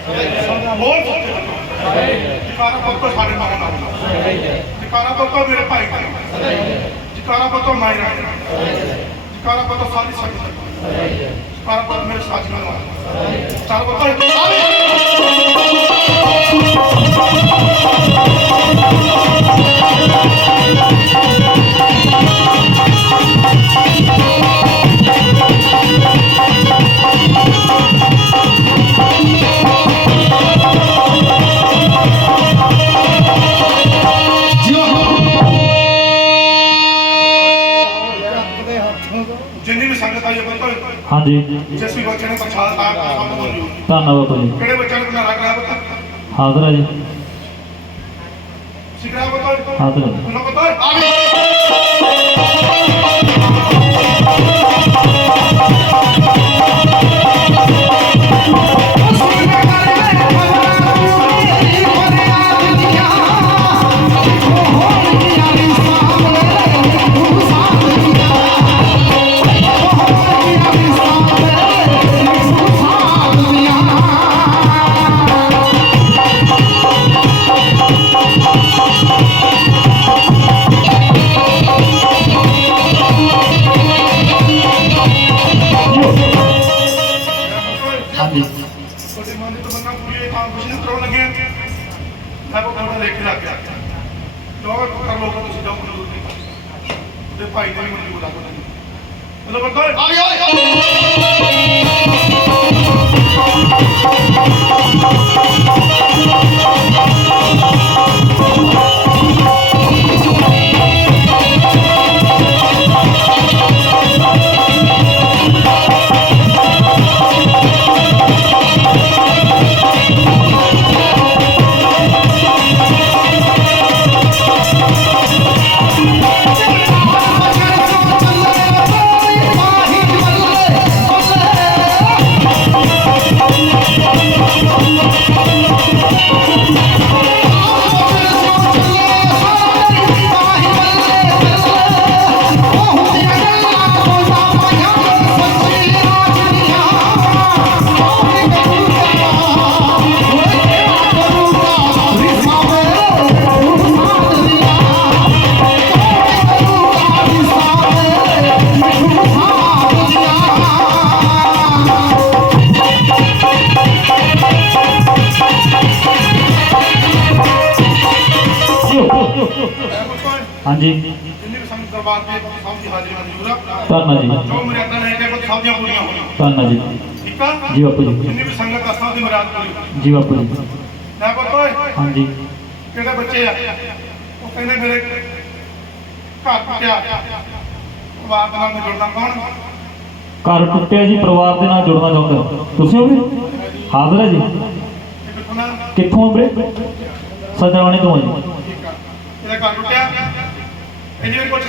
ਹੋਰ ਸੋਚੋ ਜਿਕਾਰਾ ਬੱਕੋ ਸਾਡੇ ਨਾਲ ਨਾ ਹੋਣਾ ਜਿਕਾਰਾ ਬੱਕੋ ਮੇਰੇ ਭਾਈ ਕਰੇ ਜਿਕਾਰਾ ਬੱਕੋ ਮੈਂ ਨਾ ਜਿਕਾਰਾ ਬੱਕੋ ਸਾਡੀ ਸ਼ਕਤੀ ਜਿਕਾਰਾ ਬੱਕੋ ਮੇਰੇ ਸਾਥੀ ਨਾਲ ਹੋਣਾ ਚਲ ਬੱਕੋ ਸਾਰੇ ਹਾਂਜੀ। ਜਿਸ ਵੀ ਬੱਚੇ ਨੇ ਪਛਾਣ ਤਾਂ ਸਾਨੂੰ ਮਨਜ਼ੂਰ ਧੰਨਵਾਦ ਜੀ ਕਿਹੜੇ ਬੱਚੇ ਨੂੰ ਬਣਾ ਕਰਾ ਪਤਾ ਹਾਜ਼ਰ ਹੈ ਜੀ। ਸਿਕਰਾ ਪਤਾ ਹਾਜ਼ਰ ਹੈ। ਉਹਨਾਂ ਪਤਾ ਹਾਂਜੀ ਨੇ ਵੀ ਮਨਜ਼ੂਰ ਆ ਚਲੋ ਬੰਦਾ ਜਿੰਨੀ ਵੀ ਸੰਗਤ ਦਰਬਾਰ ਤੇ ਸਭ ਦੀ ਹਾਜ਼ਰੀ ਮਨਜ਼ੂਰ ਆ। ਧੰਨਾ ਜੀ। ਜੋ ਮਰਿਆਦਾ ਲੈ ਕੇ ਬਸ ਸਭ ਦੀਆਂ ਪੂਰੀਆਂ ਹੋਣੀਆਂ ਧੰਨਾ ਜੀ। ਠੀਕ ਆ? ਜੀ ਬਾਪੂ ਜੀ। ਜਿੰਨੀ ਵੀ ਸੰਗਤ ਆ ਸਭ ਦੀ ਮਰਿਆਦਾ ਪੂਰੀ ਹੋਣੀ। ਜੀ ਬਾਪੂ ਜੀ। ਮੈਂ ਪਤਾ ਹਾਂਜੀ। ਕਿਹੜੇ ਬੱਚੇ ਆ? ਉਹ ਕਹਿੰਦੇ ਮੇਰੇ ਘਰ ਟੁੱਟਿਆ। ਪਰਿਵਾਰ ਦੇ ਨਾਲ ਮੈਂ ਜੁੜਨਾ ਕੌਣ? ਘਰ ਟੁੱਟਿਆ ਜੀ ਪਰਿਵਾਰ ਦੇ ਨਾਲ ਜੁੜਨਾ ਚਾਹੁੰਦੇ ਤੁਸੀਂ ਹੋ ਵੀਰੇ ਹਾਜ਼ਰ ਹੈ ਜੀ। ਕਿੱਥੋਂ ਵੀਰੇ? ਸਜਣਵਾਣੀ ਤੋਂ ਜੀ। ਇਹਦਾ ਘਰ ਟੁੱਟਿਆ? ਇਹ ਜੀ ਪੁੱਛ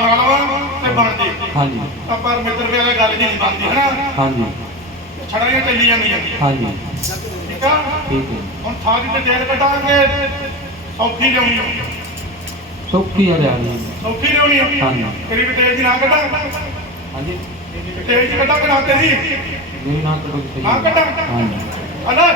ਬਣਾ ਲਵਾਂ ਤੇ ਬਣ ਜੇ ਹਾਂਜੀ। ਤਾਂ ਪਰ ਮਿੱਤਰ ਵੀ ਵਾਲੀ ਗੱਲ ਜੀ ਨਹੀਂ ਬਣਦੀ ਹੈ ਨਾ ਹਾਂਜੀ ਛੜਾਈਆਂ ਚੱਲੀ ਜਾਂਦੀਆਂ। ਹਾਂਜੀ। ਠੀਕ ਆ? ਹੈ। ਹੁਣ ਸੌਖੀ ਲਿਆਉਣੀ ਆ। ਸੌਖੀ ਆ ਰਿਹਾ ਜੀ ਸੌਖੀ ਲਿਆਉਣੀ ਆ। ਹਾਂਜੀ। ਤੇਰੀ ਵੀ ਤੇਜ਼ ਨਾ ਕੱਢਾਂ। ਹਾਂਜੀ। ਤੇਜ਼ ਕੱਢਾਂ ਕਿ ਨਾ ਤੇਰੀ। ਮੇਰੀ ਨਾਂ ਕਰੋ ਜੀ ਨਾ ਕੱਢਾਂ। ਹਾਂਜੀ। ਅਨਾ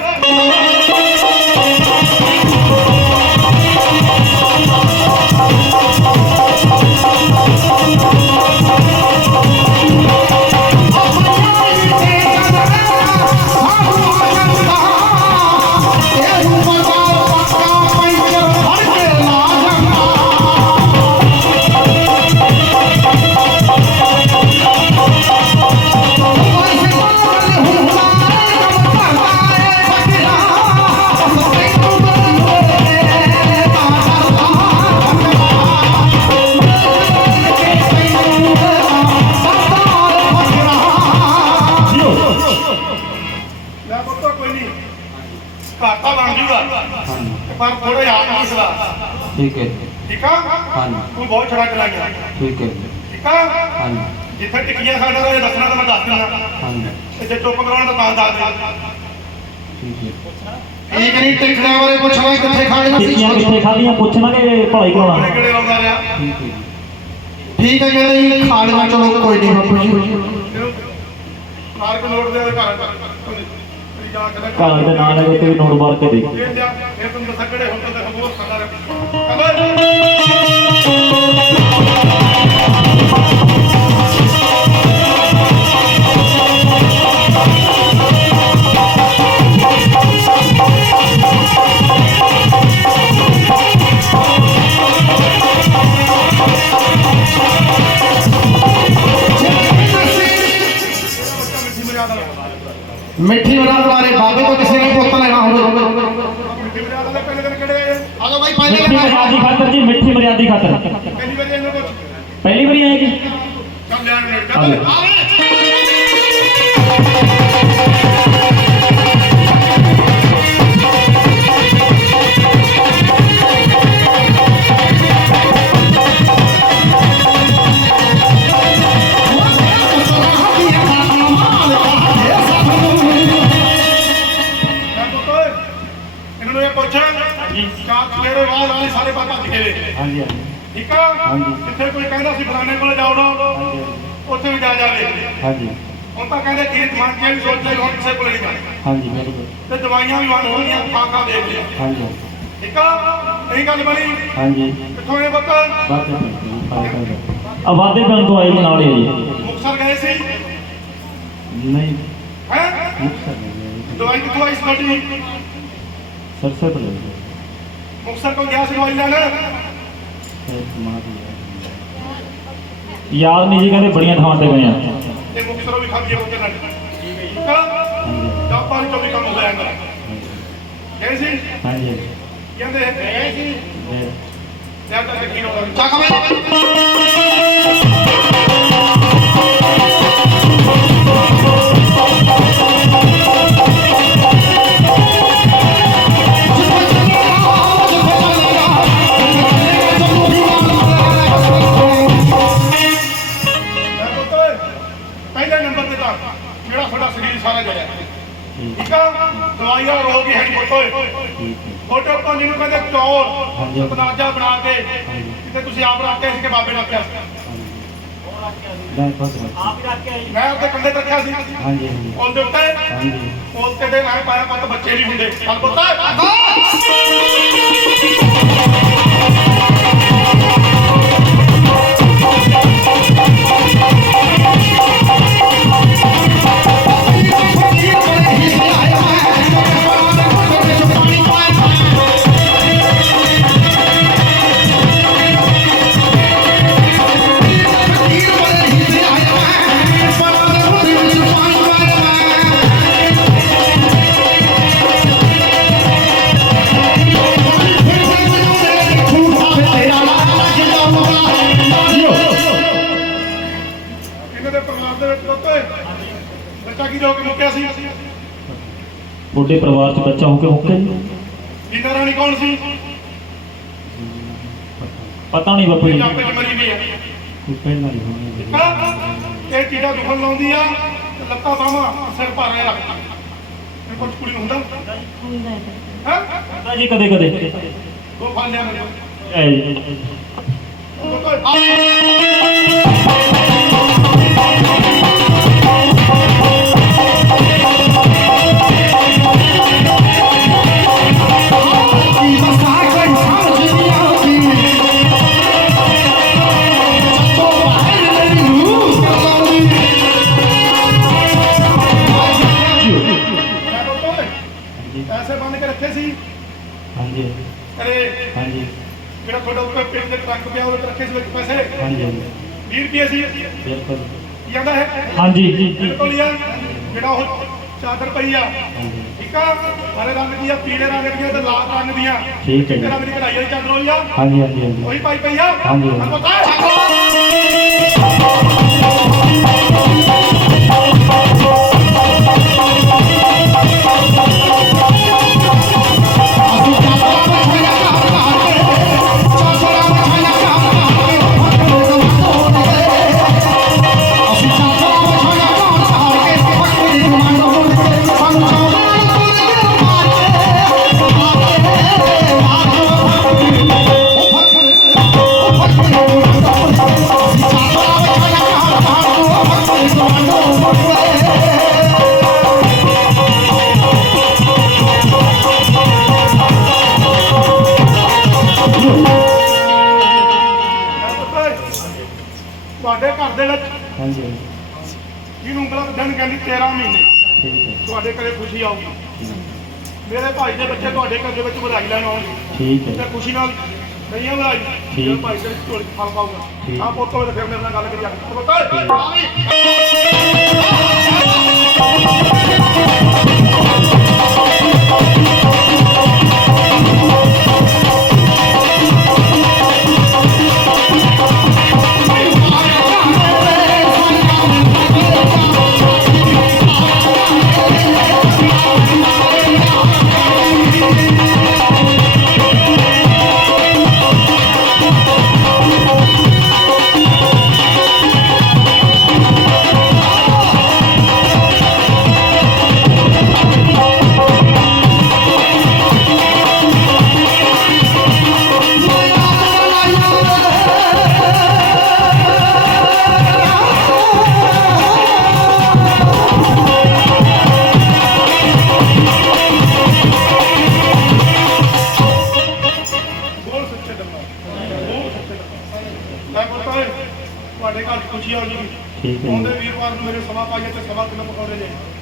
ਠੀਕ ਹੈ ਠੀਕ ਆ? ਹਾਂਜੀ। ਤੂੰ ਬਹੁਤ ਛੜਾ ਚਲਾ ਗਿਆ। ਠੀਕ ਹੈ ਠੀਕ ਆ? ਹਾਂਜੀ। ਜਿੱਥੇ ਟਿੱਕੀਆਂ ਖਾਣਾ ਰਹੇ ਦੱਸਣਾ ਤਾਂ ਮੈਂ ਦੱਸ ਦਿੰਦਾ। ਹਾਂਜੀ। ਤੇ ਜੇ ਚੁੱਪ ਕਰਾਉਣਾ ਤਾਂ ਤਾਂ ਦੱਸ ਦੇ ਠੀਕ ਹੈ। ਠੀਕ ਨਹੀਂ ਟਿਕਣਾ ਬਾਰੇ ਪੁੱਛਣਾ ਕਿੱਥੇ ਖਾਣੀਆਂ ਸੀ? ਟਿੱਕੀਆਂ ਕਿੱਥੇ ਖਾਧੀਆਂ? ਪੁੱਛਣਾਗੇ ਭਲਾਈ ਕਿਹੜੇ ਕਰਾਉਣਾ ਕਿਹੜੇ ਆਉਂਦਾ ਰਿਹਾ? ਠੀਕ ਹੈ ਜੀ। ਠੀਕ ਹੈ ਕਹਿੰਦੇ ਜੀ ਖਾਣੀਆਂ ਚਲੋ ਕੋਈ ਨਹੀਂ ਬਾਪੂ ਜੀ ਮਾਰਕ ਨੋਟ ਦੇ ਦੇ ਘਰ ਕੇ ਘਰ ਦੇ ਨਾਂ ਲੈ ਕੇ ਤੇ ਨੋਟ ਮਾਰ ਕੇ ਦੇ ਇਹ ਲਿਆ ਇਹ ਤੁਹਾਨੂੰ ਦੱਸਾਂ ਕਿਹੜੇ ਚਾਰ ਚਲੇਰੇ ਵਾਲ ਵਾਲੇ ਸਾਰੇ ਬਾਬਾ ਦਿਖੇ ਵੇ ਹਾਂਜੀ ਹਾਂਜੀ। ਠੀਕ ਆ? ਹਾਂਜੀ। ਜਿੱਥੇ ਕੋਈ ਕਹਿੰਦਾ ਸੀ ਫਲਾਣੇ ਕੋਲ ਜਾਓ ਨਾ ਉੱਥੇ ਵੀ ਜਾ ਜਾਵੇ। ਹਾਂਜੀ। ਹੁਣ ਤਾਂ ਕਹਿੰਦੇ ਕੀ ਦਿਮਾਗ ਕੇ ਵੀ ਸੋਚ ਲੈ ਹੁਣ ਕਿਸੇ ਕੋਲ ਨਹੀਂ ਜਾਣਾ। ਹਾਂਜੀ ਬਿਲਕੁਲ। ਤੇ ਦਵਾਈਆਂ ਵੀ ਵੰਡ ਹੋਣੀਆਂ ਖਾ ਖਾ ਦੇਖ ਲਿਆ ਹਾਂਜੀ। ਠੀਕ ਆ? ਇਹ ਗੱਲ ਬਣੀ? ਹਾਂਜੀ। ਕਿੱਥੋਂ ਇਹ ਹੈ ਫਾਇਦਾ ਆਵਾਦੇ ਪਿੰਡ ਤੋਂ ਆਏ ਜੀ ਨਾਲ ਹੀ ਆ ਜੀ। ਮੁਕਸਰ ਗਏ ਸੀ? ਨਹੀਂ। ਹੈ? ਮੁਕਸਰ ਨਹੀਂ ਦਵਾਈ ਕਿੱਥੋਂ ਆਈ ਸੀ ਤੁਹਾਡੀ? ਸਰਸੇ ਤੋਂ ਮੁਕਸਰ ਕੋਲ ਗਿਆ ਸੀ ਦਵਾਈ ਲੈਣ ਇੱਕ ਮਾਂ ਦੀ ਯਾਦ ਨਹੀਂ ਜੀ ਕਹਿੰਦੇ ਬੜੀਆਂ ਥਾਵਾਂ ਤੇ ਗਏ ਆ ਤੇ ਮੁਕਸਰੋਂ ਵੀ ਖਾਧੀ ਮੁਕਸਰ ਨਾਲ ਠੀਕ ਆ ਜਾਪਾਂ ਚੋਂ ਵੀ ਕੰਮ ਹੋ ਜਾਂਦਾ ਗਏ ਸੀ ਹਾਂਜੀ ਕਹਿੰਦੇ ਗਏ ਸੀ ਹਾਂਜੀ ਜਾਂ ਤਾਂ ਕੀ ਹੋਣਾ ਚੱਕ ਬਾਈ ਮੈਂ ਵਾਲਾ ਰੋਗ ਹੀ ਹੈ ਹੈ ਛੋਟੇ ਉੱਪਰ ਜਿਹਨੂੰ ਕਹਿੰਦੇ ਚੌਰ। ਪਨਾਜਾ ਬਣਾ ਕੇ ਕਿਤੇ ਤੁਸੀਂ ਆਪ ਰੱਖ ਕੇ ਇਸ ਕੇ ਬਾਬੇ ਨਾਲ ਪਿਆ ਮੈਂ ਉੱਤੇ ਕੰਡੇ ਤੇ ਰੱਖਿਆ ਸੀ। ਹਾਂਜੀ ਹਾਂਜੀ। ਉਹਦੇ ਉੱਤੇ? ਹਾਂਜੀ। ਉਸ ਤੇ ਦੇ ਮੈਂ ਪਾਇਆ ਪੁੱਤ ਬੱਚੇ ਨਹੀਂ ਹੁੰਦੇ। ਚੱਲ ਪੁੱਤ ਇਹਨਾਂ ਪਰਿਵਾਰ 'ਚ ਬੱਚਾ ਹੋ ਕੇ ਮੁੱਕੇ ਜੀ। ਜੀਨਾ ਰਾਣੀ ਕੌਣ ਸੀ? ਪਤਾ ਨਹੀਂ ਬਾਪੂ ਜੀ। ਆਪੇ ਚ ਮਰੀ ਵੀ ਹੈ ਕੋਈ ਪਹਿਲਾਂ ਹੀ ਹੋਣੀ? ਇਹ ਚੀੜਾ ਦੁਖਣ ਲਾਉਂਦੀ ਆ ਤੇ ਲੱਤਾਂ ਬਾਹਾਂ ਸਿਰ ਭਾਰੇ ਰੱਖਦੀ ਇਹ ਕੁਝ ਕੁੜੀ ਨੂੰ ਹੁੰਦਾ? ਹਾਂ? ਪਤਾ ਜੀ ਕਦੇ ਕਦੇ। ਉਹ ਫੜ ਲਿਆ ਮੈਨੂੰ ਐ ਜੀ। ਪਿੰਡ ਦੇ ਟਰੱਕ ਪਿਆ ਉਹਦੇ ਰੱਖੇ ਸੀ ਵਿੱਚ ਪੈਸੇ ਹਾਂਜੀ ਹਾਂਜੀ। 20 ਰੁਪਏ ਸੀ। ਬਿਲਕੁਲ। ਕਹਿੰਦਾ ਹੈ ਹਾਂਜੀ ਜੀ ਜੀ। ਜਿਹੜਾ ਉਹ ਚਾਦਰ ਪਈ ਆ। ਹਾਂਜੀ। ਠੀਕ ਆ ਹਰੇ ਰੰਗ ਦੀ ਆ ਪੀਲੇ ਰੰਗ ਦੀ ਆ ਤੇ ਲਾਲ ਰੰਗ ਦੀਆਂ। ਠੀਕ ਹੈ ਜੀ। ਰੰਗ ਦੀ ਕਢਾਈ ਵਾਲੀ ਚਾਦਰ ਹੋਈ ਆ। ਹਾਂਜੀ ਹਾਂਜੀ ਹਾਂਜੀ। ਉਹੀ ਪਾਈ ਪਈ ਆ। ਹਾਂਜੀ। ਮੈਨੂੰ ਤੁਹਾਡੇ ਘਰ ਦੇ ਵਿੱਚ ਹਾਂਜੀ ਜਿਹਨੂੰ ਉਂਗਲਾਂ ਦਿਨ ਕਹਿੰਦੀ 13 ਮਹੀਨੇ ਠੀਕ ਹੈ ਤੁਹਾਡੇ ਘਰੇ ਖੁਸ਼ੀ ਆਊਗੀ ਮੇਰੇ ਭਾਈ ਦੇ ਬੱਚੇ ਤੁਹਾਡੇ ਘਰ ਦੇ ਵਿੱਚ ਵਧਾਈ ਲੈਣ ਆਉਣਗੇ ਠੀਕ ਤੇ ਹੈ ਖੁਸ਼ੀ ਨਾਲ ਕਈਆਂ ਵਧਾਈ। ਮੇਰੇ ਭਾਈ ਦੇ ਵਿੱਚ ਝੋਲੀ ਫਲ ਪਾਊਗਾ। ਆ ਪੁੱਤ ਵੇਲੇ ਫਿਰ ਮੇਰੇ ਨਾਲ ਗੱਲ ਕਰੀ ਆ ਪੁੱਤ ਬੋਲ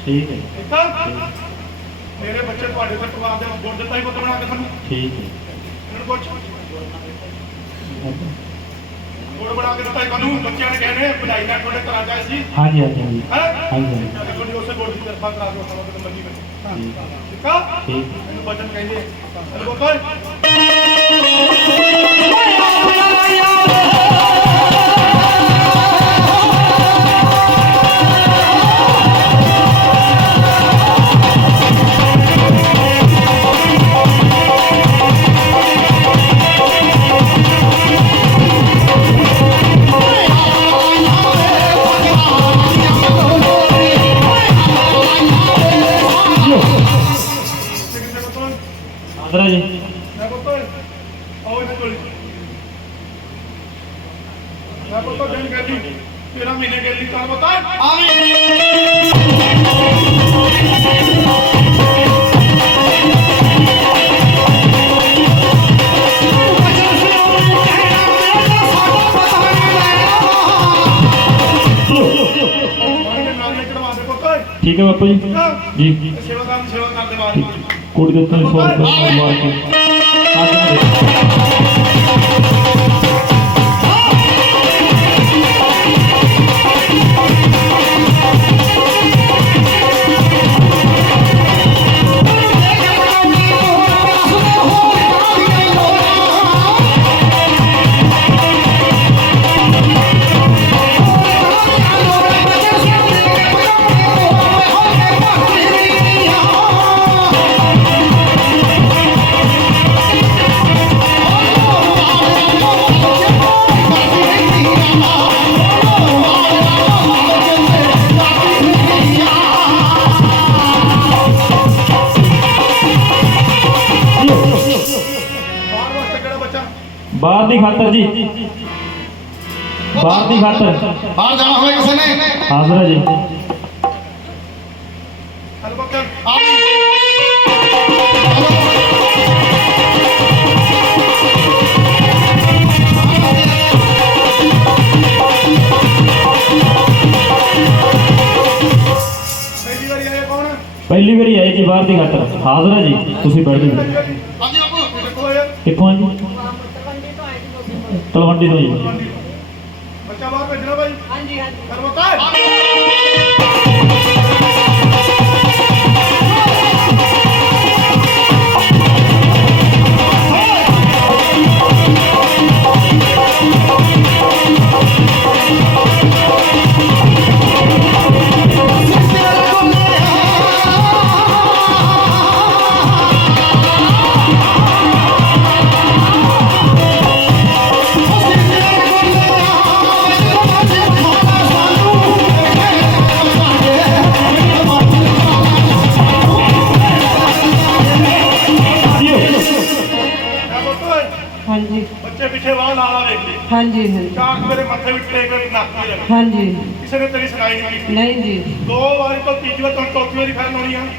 ਠੀਕ ਹੈ। ਠੀਕ ਆ ਮੇਰੇ ਬੱਚੇ ਤੁਹਾਡੇ ਤੇ ਪਰਿਵਾਰ ਦੇ ਗੁੜ ਦਿੱਤਾ ਹੀ ਪੁੱਤ ਬਣਾ ਕੇ ਤੁਹਾਨੂੰ ਠੀਕ ਹੈ। ਇਹਨਾਂ ਨੂੰ ਪੁੱਛ। ਗੁੜ ਬਣਾ ਕੇ ਦਿੱਤਾ ਹੀ ਤੁਹਾਨੂੰ ਬੱਚਿਆਂ ਨੇ ਕਹਿੰਦੇ ਵਧਾਈ ਨਾਲ ਤੁਹਾਡੇ ਘਰਾਂ ਜਾਏ ਸੀ। ਹਾਂਜੀ ਹਾਂਜੀ ਹਾਂਜੀ। ਹੈ? ਹਾਂਜੀ ਹਾਂਜੀ। ਤੁਹਾਡੀ ਉਸੇ ਗੁੜ ਦੀ ਤਰਫਾ ਕਰਾ ਦਿਓ ਸਵਾ ਕਿਲੋ ਠੀਕ ਆ? ਠੀਕ ਇਹਨੂੰ ਬਚਨ ਕਹਿੰਦੇ ਇਹਨੂੰ ਠੀਕ ਹੈ ਬਾਪੂ ਜੀ? ਜੀ। ਸੇਵਾ ਕਰਨ ਸੇਵਾ ਕਰਦੇ ਬਾਅਦ। ਕੋੜੀ ਦੇ ਉੱਤੇ 100 ਰੁਪਏ ਮਾਰ ਕੇ ਦੀ ਖਾਤਰ ਜੀ ਬਾਹਰ ਦੀ ਖਾਤਰ ਬਾਹਰ ਜਾਣਾ ਹੋਵੇ ਕਿਸੇ ਨੇ ਹਾਜ਼ਰ ਜੀ ਹਲ ਬੱਕਰ ਪਹਿਲੀ ਵਾਰੀ ਆਏ ਕੌਣ ਪਹਿਲੀ ਵਾਰੀ ਆਏ ਜੀ ਬਾਹਰ ਦੀ ਖਾਤਰ ਹਾਜ਼ਰ ਹੈ ਜੀ ਤੁਸੀਂ ਬੈਠ ਜਾਓ ਹਾਂਜੀ ਬਾਪੂ ਦੇਖੋ ਇਹ ਕਿੱਥੋਂ ਆ ਜੀ ਤਲਵੰਡੀ ਤੋਂ ਜੀ।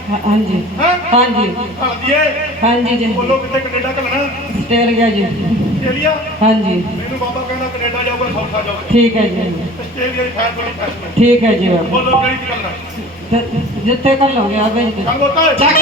ਹਾਂਜੀ ਹੈ ਹਾਂਜੀ। ਹਲਦੀਏ ਹਾਂਜੀ। ਜੀ। ਬੋਲੋ ਕਿਤੇ ਕੈਨੇਡਾ ਘਲਣਾ? ਆਸਟ੍ਰੇਲੀਆ ਜੀ। ਆਸਟ੍ਰੇਲੀਆ? ਹਾਂਜੀ। ਮੈਨੂੰ ਬਾਬਾ ਕਹਿੰਦਾ ਕੈਨੇਡਾ ਜਾਊਗਾ ਸੌਖਾ ਜਾਊਗਾ ਠੀਕ ਹੈ ਜੀ। ਆਸਟ੍ਰੇਲੀਆ ਦੀ ਫਾਈਲ ਤੁਹਾਡੀ ਫਾਈਲ ਠੀਕ ਹੈ ਜੀ ਬਾਬਾ। ਬੋਲੋ ਕਿਹੜੀ ਘਲਣਾ ਜਿੱਥੇ ਕਰ ਲੋਗੇ ਆਗੇ ਜੀ ਚੱਲ ਬੋਤਾ ਚੱਕ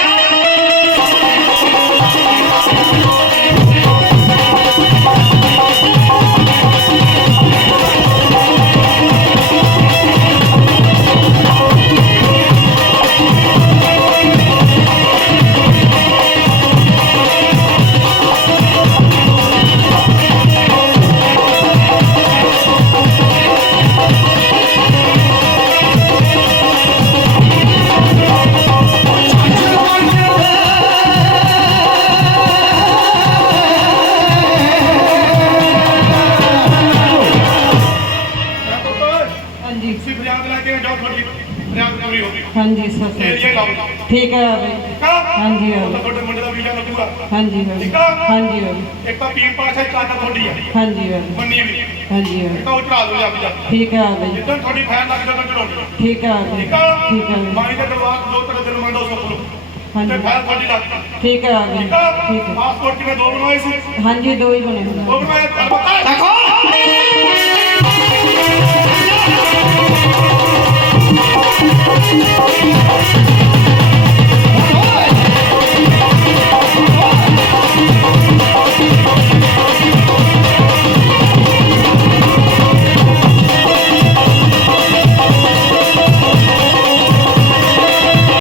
ਹਾਂਜੀ ਤੁਸੀਂ ਫਰਿਆਦ ਲੈ ਕੇ ਜਾਓ ਤੁਹਾਡੀ ਫਰਿਆਦ ਪੂਰੀ ਹੋ ਗਈ ਹਾਂਜੀ ਸਰ ਏਰੀਆ ਲਾਓ ਠੀਕ ਹੈ ਬਾਬਾ ਜੀ ਠੀਕ ਆ ਹਾਂਜੀ ਉਹ ਬਾਬਾ ਤਾਂ ਤੁਹਾਡੇ ਮੁੰਡੇ ਦਾ ਵੀਜ਼ਾ ਲੱਗੂਗਾ ਹਾਂਜੀ ਬਾਬਾ ਠੀਕ ਆ ਹਾਂਜੀ ਬਾਬਾ ਇੱਕ ਤਾਂ ਪੀਰ ਪਾਸ਼ਾ ਦੀ ਚਾਦਰ ਤੁਹਾਡੀ ਆ ਹਾਂਜੀ ਬਾਬਾ ਮੰਨੀ ਵੀ ਹਾਂਜੀ ਇੱਕ ਬਾਬਾ ਤਾਂ ਉਹ ਚੜਾ ਦੋ ਜਾ ਵੀਜ਼ਾ ਠੀਕ ਹੈ ਬਾਬਾ ਜੀ ਜਿੱਦਾਂ ਤੁਹਾਡੀ ਫਾਈਲ ਲੱਗ ਜਾਂਦਾ ਚੜਾਉਣੀ ਆ। ਠੀਕ ਹੈ ਬਾਬਾ ਜੀ ਠੀਕ ਆ ਠੀਕ ਹੈ ਬਾਬਾ ਮਾਈ ਦੇ ਦਰਬਾਰ ਦੋ ਤੇਰੇ ਦਿਨ ਮੰਨਦਾ ਉਸ ਕੋਲ ਤੇ ਹਾਂਜੀ ਫਾਈਲ ਤੁਹਾਡੀ ਲੱਗ